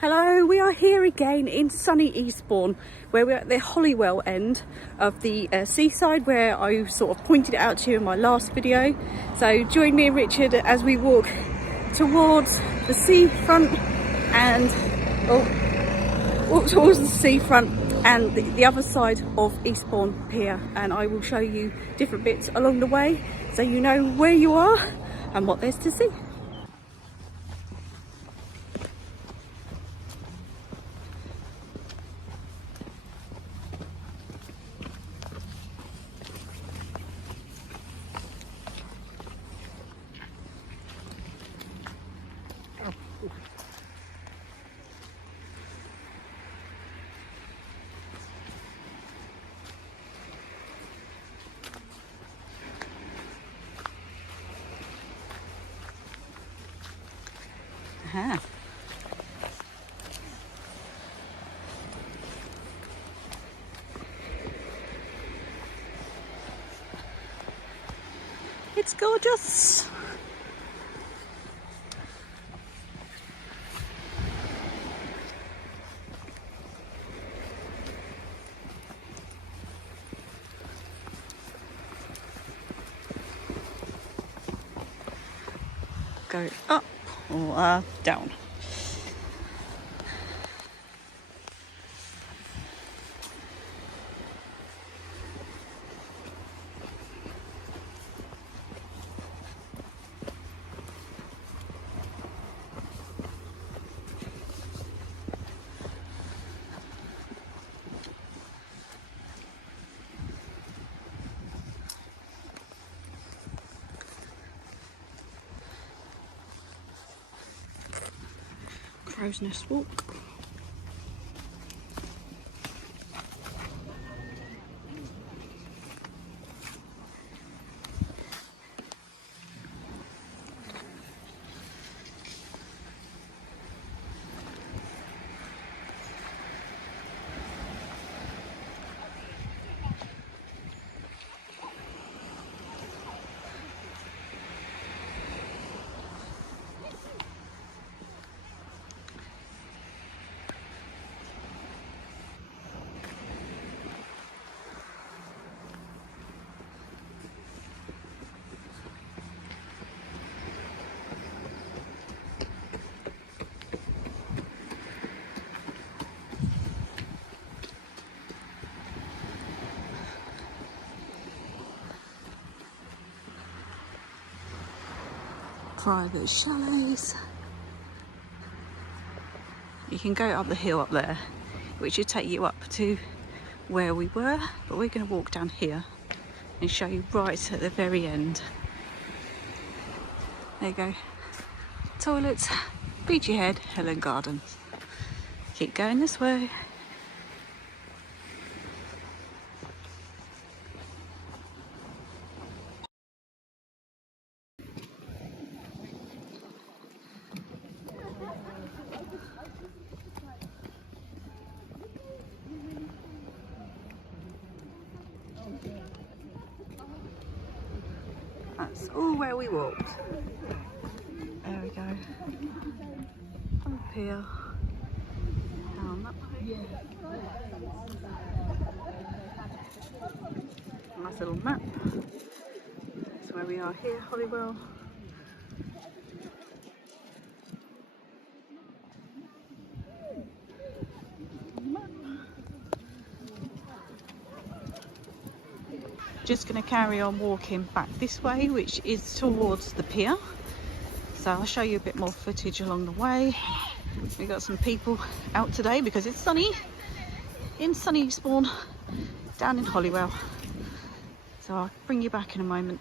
Hello, we are here again in sunny Eastbourne, where we're at the Holywell end of the Seaside, where I sort of pointed it out to you in my last video. So join me and Richard as we walk towards the seafront and walk towards the seafront and the other side of Eastbourne Pier, and I will show you different bits along the way so you know where you are and what there's to see. Aha. It's gorgeous. Go up or down. Crow's Nest Walk. Private chalets. You can go up the hill up there, which would take you up to where we were, but we're going to walk down here and show you right at the very end. There you go. Toilets, Beachy Head, Helen Gardens. Keep going this way. That's all where we walked. There we go. Up here. Down that way. Nice little map. That's where we are here, Holywell. Just going to carry on walking back this way, which is towards the pier, so I'll show you a bit more footage along the way. We got some people out today because it's sunny in sunny Eastbourne down in Holywell, so I'll bring you back in a moment.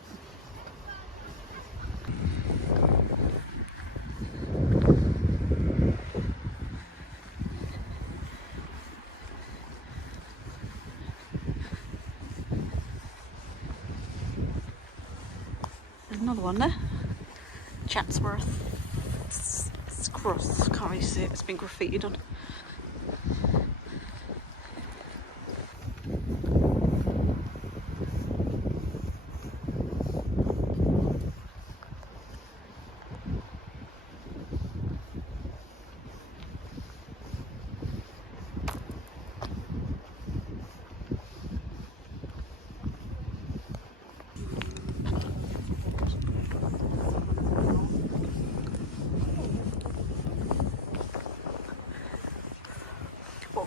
There's another one there. Chatsworth Cross. Can't really see it. It's been graffitied on.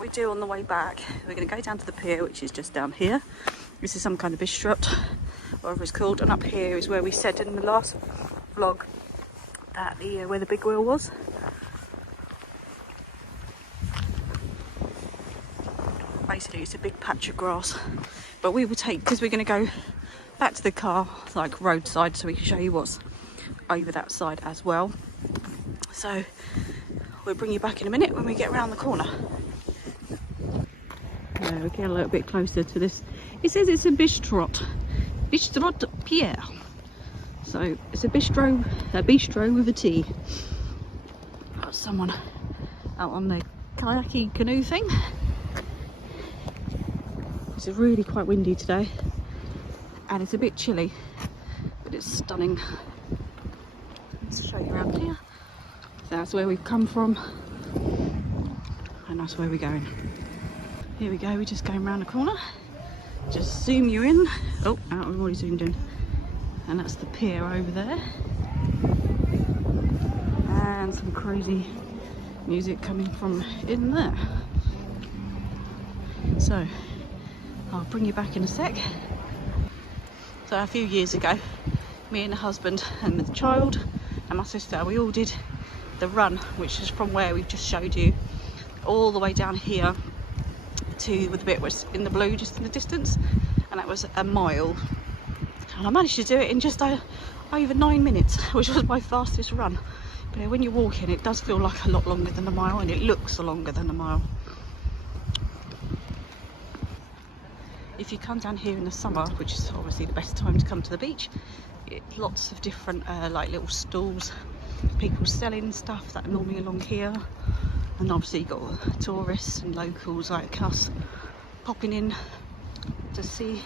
what we do on the way back, we're going to go down to the pier, which is just down here. This is some kind of bistro, whatever it's called, and up here is where we said in the last vlog that where the big wheel was. Basically it's a big patch of grass, but we will take, because we're going to go back to the car like roadside, so we can show you what's over that side as well. So we'll bring you back in a minute when we get around the corner. We'll get a little bit closer to this. It says it's a bistro Pier, so it's a bistro with a T. Got someone out on the kayaking canoe thing. It's really quite windy today, and it's a bit chilly, but it's stunning. Let's show you around here. So that's where we've come from, and that's where we're going. Here we go, we're just going around the corner. Just zoom you in. Oh, we've already zoomed in. And that's the pier over there. And some crazy music coming from in there. So, I'll bring you back in a sec. So a few years ago, me and the husband and the child and my sister, we all did the run, which is from where we've just showed you, all the way down here to the bit was in the blue just in the distance, and that was a mile, and I managed to do it in just over 9 minutes, which was my fastest run. But when you're walking, it does feel like a lot longer than a mile, and it looks longer than a mile. If you come down here in the summer, which is obviously the best time to come to the beach, lots of different like little stalls, people selling stuff that are normally along here. And obviously you've got tourists and locals like us popping in to see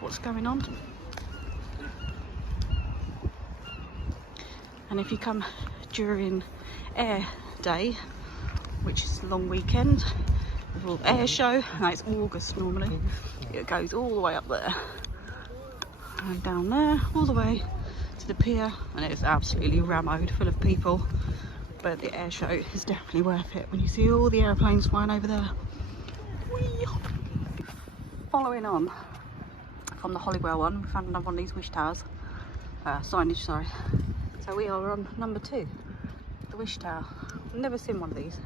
what's going on. And if you come during Air Day, which is a long weekend, a little air show, and it's August normally, it goes all the way up there and down there, all the way to the pier, and it's absolutely rammed full of people. But the air show is definitely worth it when you see all the airplanes flying over there. Whee! Following on from the Holywell one, we found another one of these wish towers, signage, sorry. So we are on number 2, the wish tower. I've never seen one of these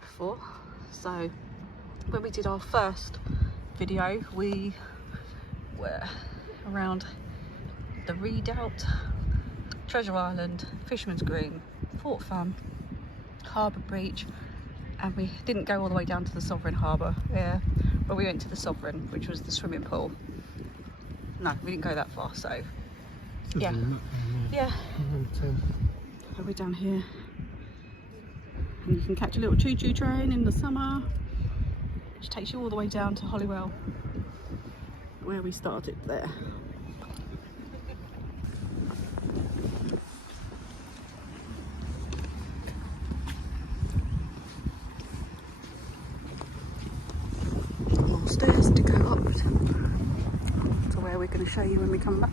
before. So when we did our first video, we were around the Redoubt, Treasure Island, Fisherman's Green, Fort Fun, Harbour Beach, and we didn't go all the way down to the Sovereign Harbour, but we went to the Sovereign, which was the swimming pool. No, we didn't go that far, so yeah. So we're down here, and you can catch a little choo-choo train in the summer, which takes you all the way down to Holywell, where we started there. Stairs to go up to where we're going to show you when we come back,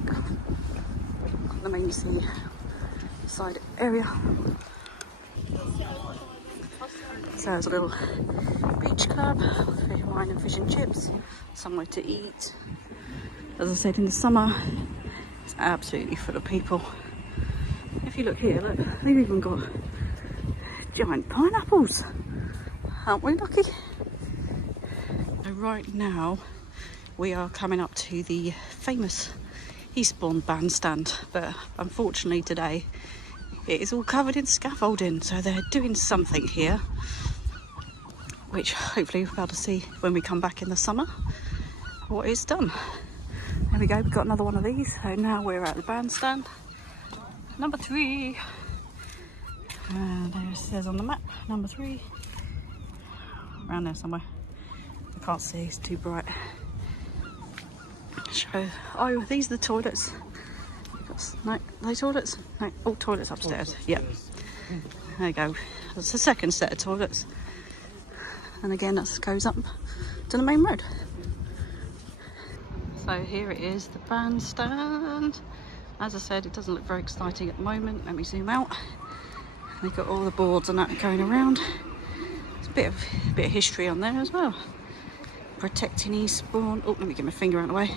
the main seaside area. So there's a little beach club, fish wine and fish and chips, somewhere to eat. As I said, in the summer it's absolutely full of people. If you look here, look, they've even got giant pineapples. Aren't we lucky? Right now we are coming up to the famous Eastbourne bandstand, but unfortunately today it is all covered in scaffolding, so they're doing something here, which hopefully we'll be able to see when we come back in the summer what it's done. There we go, we've got another one of these. So now we're at the bandstand number 3, and there it says on the map number 3, around there somewhere. I can't see, it's too bright. So, oh, these are the toilets. No, those toilets? No, all toilets upstairs. Yep. There you go. That's the second set of toilets. And again, that goes up to the main road. So here it is, the bandstand. As I said, it doesn't look very exciting at the moment. Let me zoom out. They've got all the boards and that going around. There's bit of history on there as well. Protecting Eastbourne. Oh, let me get my finger out of the way.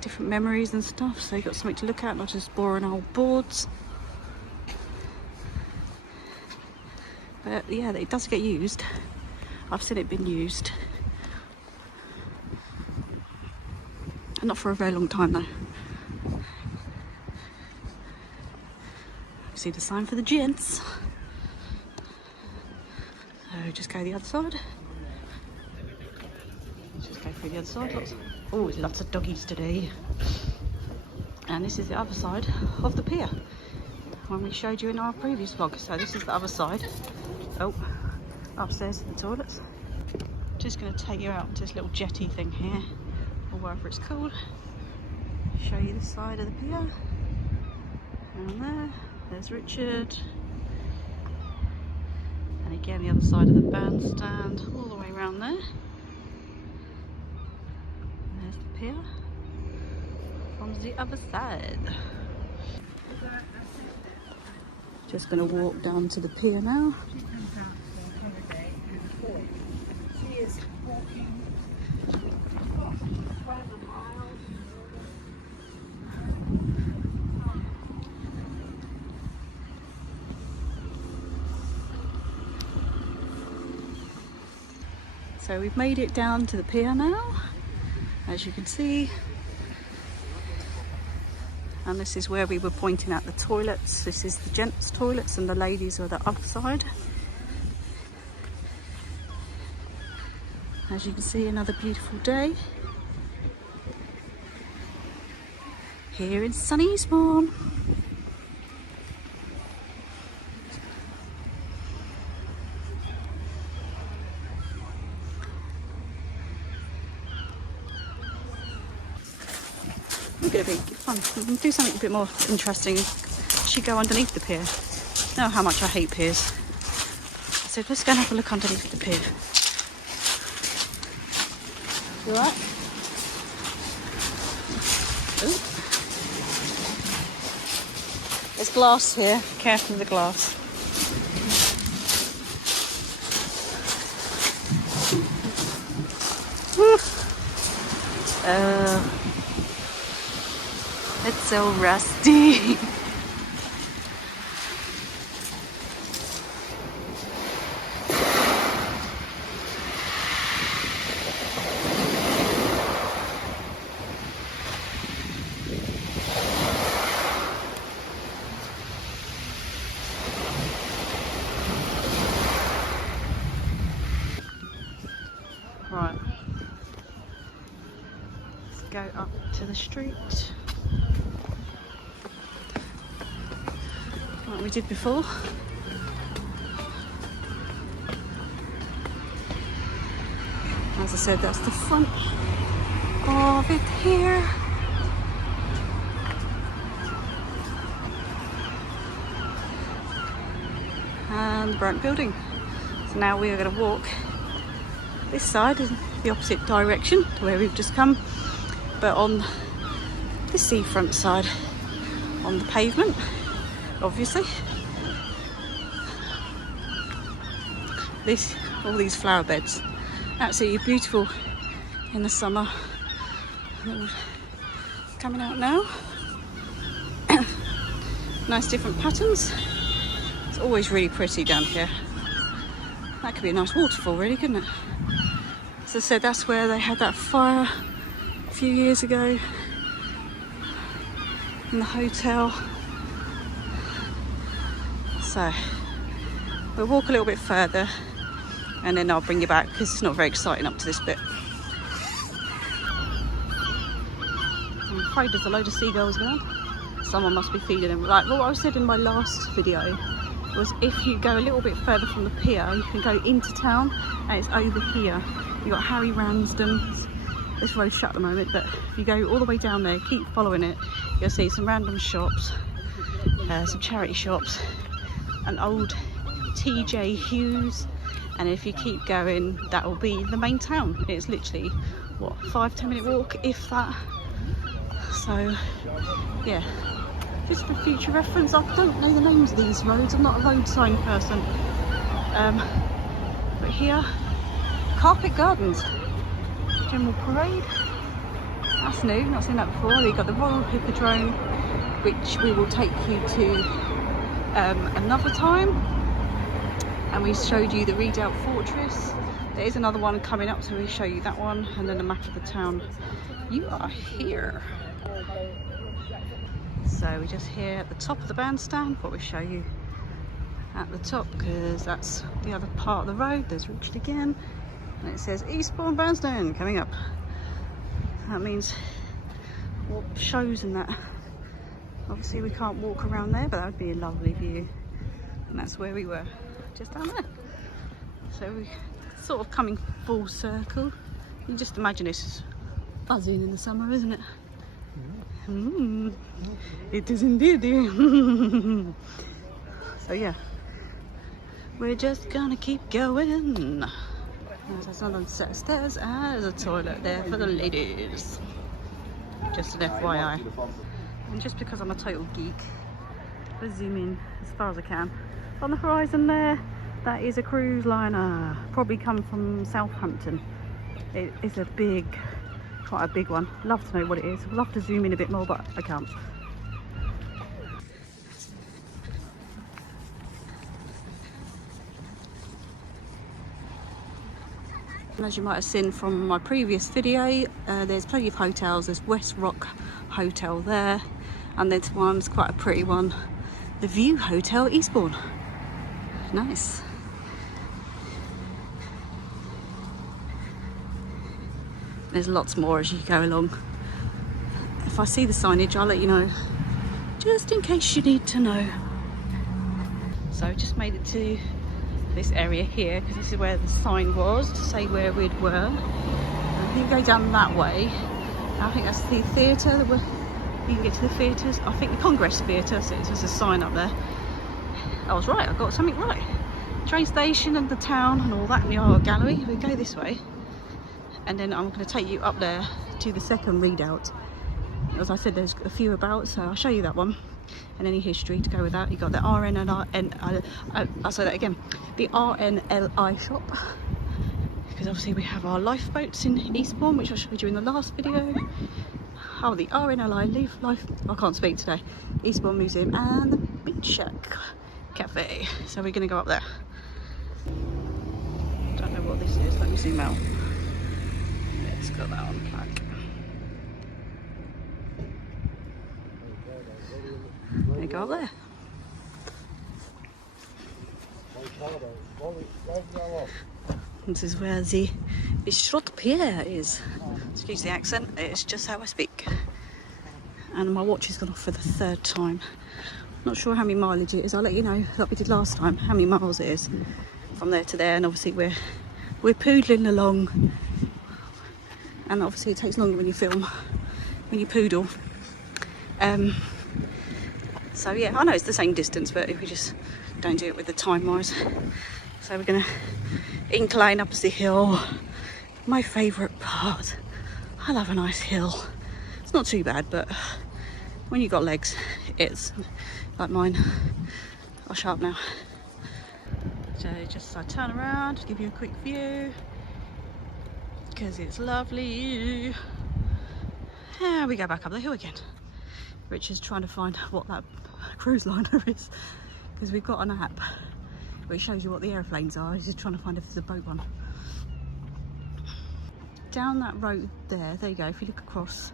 Different memories and stuff, so you've got something to look at, not just boring old boards. But yeah, it does get used. I've seen it been used. Not for a very long time though. See the sign for the gents. So just go the other side. Just go through the other side. Lots of doggies today. And this is the other side of the pier, when we showed you in our previous vlog. So this is the other side. Oh, upstairs to the toilets. Just going to take you out to this little jetty thing here, or whatever it's called. Show you this side of the pier. And there's Richard. And again the other side of the bandstand, all the way around there. There's the pier from the other side. Just going to walk down to the pier now. So we've made it down to the pier now, as you can see. And this is where we were pointing out the toilets. This is the gents' toilets and the ladies are the other side. As you can see, another beautiful day here in sunny Eastbourne. Going to be fun. We can do something a bit more interesting. Should go underneath the pier. You know how much I hate piers. I said, let's go and have a look underneath the pier. You alright? Ooh. There's glass here. Careful with the glass. It's so rusty. Right. Let's go up to the street. Like we did before. As I said, that's the front of it here. And the burnt building. So now we are going to walk this side in the opposite direction to where we've just come, but on the seafront side, on the pavement. Obviously, all these flower beds, absolutely beautiful in the summer. Coming out now. Nice different patterns. It's always really pretty down here. That could be a nice waterfall, really, couldn't it? As I said, that's where they had that fire a few years ago in the hotel. So we'll walk a little bit further and then I'll bring you back because it's not very exciting up to this bit. I'm afraid there's a load of seagulls around. Someone must be feeding them. Like what I said in my last video was, if you go a little bit further from the pier, you can go into town, and it's over here. You've got Harry Ramsden's. This road's shut at the moment, but if you go all the way down there, keep following it, you'll see some random shops, some charity shops, an old TJ Hughes, and if you keep going, that will be the main town. It's literally, what, 5-10 minute walk, if that. So, yeah. Just for future reference, I don't know the names of these roads. I'm not a road sign person. But here, Carpet Gardens, General Parade. That's new, not seen that before. You've got the Royal Hippodrome, which we will take you to another time. And we showed you the Redoubt Fortress. There is another one coming up, so we'll show you that one, and then a map of the town. You are here. So we're just here at the top of the bandstand, but we'll show you at the top because that's the other part of the road. There's Richard again, and it says Eastbourne Bandstand coming up. That means what shows and that. Obviously we can't walk around there, but that would be a lovely view. And that's where we were, just down there. So we're sort of coming full circle. You just imagine it's buzzing in the summer, isn't it? It is indeed. So yeah, we're just gonna keep going. There's another set of stairs and there's a toilet there for the ladies. Just an FYI. And just because I'm a total geek, I'll zoom in as far as I can. On the horizon there, that is a cruise liner. Probably come from Southampton. It is a big, quite a big one. Love to know what it is. I'd love to zoom in a bit more, but I can't. And as you might have seen from my previous video, there's plenty of hotels. There's West Rock Hotel there, and there's one's quite a pretty one, the View Hotel Eastbourne. Nice. There's lots more as you go along. If I see the signage, I'll let you know, just in case you need to know. So just made it to this area here because this is where the sign was to say where we were. And if you go down that way, I think that's the theatre. You can get to the theatres. I think the Congress Theatre, so it's just a sign up there. I was right, I got something right. Train station and the town and all that in the art gallery. We go this way, and then I'm going to take you up there to the second redoubt. As I said, there's a few about, so I'll show you that one. And any history to go with that. You got the I'll say that again, the RNLI shop, because obviously we have our lifeboats in Eastbourne, which I showed you in the last video. Oh, the RNLI life, I can't speak today. Eastbourne Museum and the Beach Shack Cafe. So we're going to go up there. Don't know what this is. Let me zoom out. Let's go that on back. You go up there. This is where the Eastbourne Pier is. Excuse the accent, it's just how I speak. And my watch has gone off for the third time. Not sure how many mileage it is. I'll let you know, like we did last time, how many miles it is from there to there. And obviously we're poodling along. And obviously it takes longer when you film, when you poodle. So yeah, I know it's the same distance, but if we just don't do it with the time wise. So we're gonna incline up the hill. My favourite part. I love a nice hill. It's not too bad, but when you've got legs, it's like mine. I'll shut up now. So just I turn around to give you a quick view because it's lovely. And we go back up the hill again. Richard's trying to find what that cruise liner is because we've got an app which shows you what the airplanes are. He's just trying to find if there's a boat one. Down that road there you go. If you look across,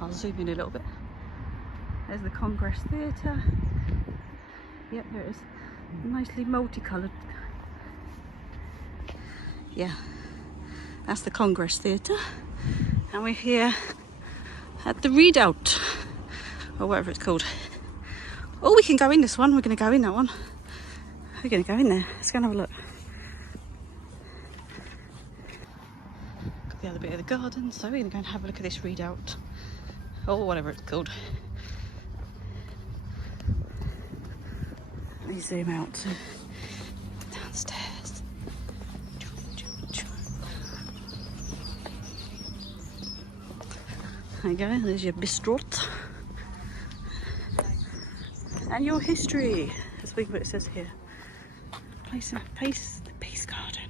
I'll zoom in a little bit. There's the Congress Theatre. Yep, there it is. Nicely multicoloured. Yeah, that's the Congress Theatre. And we're here at the Redoubt, or whatever it's called. Oh, we can go in this one. We're going to go in that one. We're going to go in there. Let's go and have a look. Got the other bit of the garden, so we're going to go and have a look at this Redoubt, or whatever it's called. Let me zoom out to downstairs. There you go, there's your bistro. And your history. Let's read what it says here. place in the Peace Garden.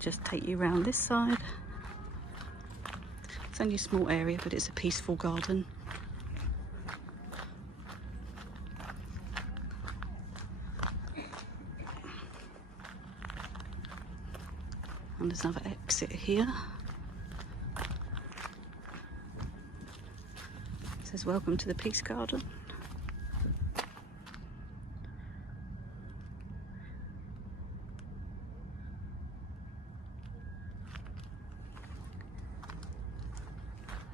Just take you around this side. It's only a small area, but it's a peaceful garden. And there's another exit here. It says welcome to the Peace Garden.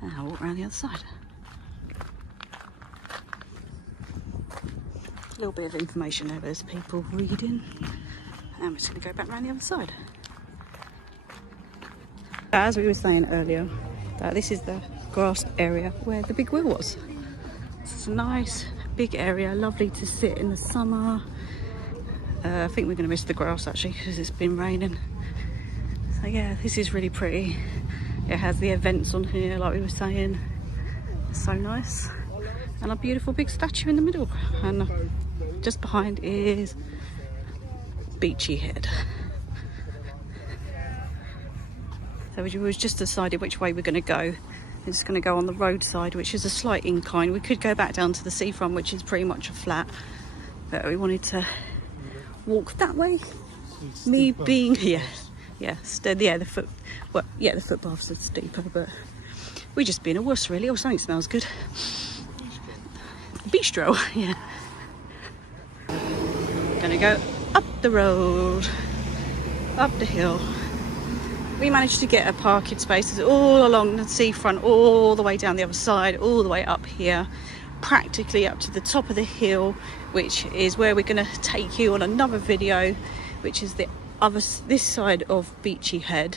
And I'll walk around the other side. A little bit of information there, there's people reading. And we're just going to go back around the other side. As we were saying earlier, that this is the grass area where the big wheel was. It's a nice big area, lovely to sit in the summer. I think we're going to miss the grass actually because it's been raining. So yeah, this is really pretty. It has the events on here like we were saying. It's so nice. And a beautiful big statue in the middle. And just behind is Beachy Head. So we was just decided which way we're going to go. We're just going to go on the roadside, which is a slight incline. We could go back down to the seafront, which is pretty much a flat, but we wanted to walk that way. Me being the footpaths are steeper, but we're just being a wuss really. Or something smells good. Bistro, yeah. Gonna go up the road, up the hill. We managed to get a parking spaces all along the seafront, all the way down the other side, all the way up here, practically up to the top of the hill, which is where we're going to take you on another video, which is this side of Beachy Head.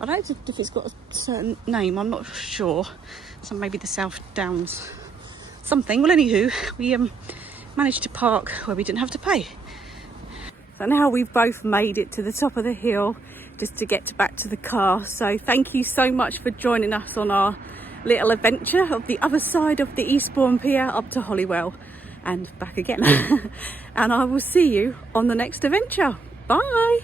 I don't know if it's got a certain name, I'm not sure. So maybe the South Downs something. Well, anywho, we managed to park where we didn't have to pay. So now we've both made it to the top of the hill just to get back to the car. So thank you so much for joining us on our little adventure of the other side of the Eastbourne Pier up to Holywell and back again. And I will see you on the next adventure. Bye.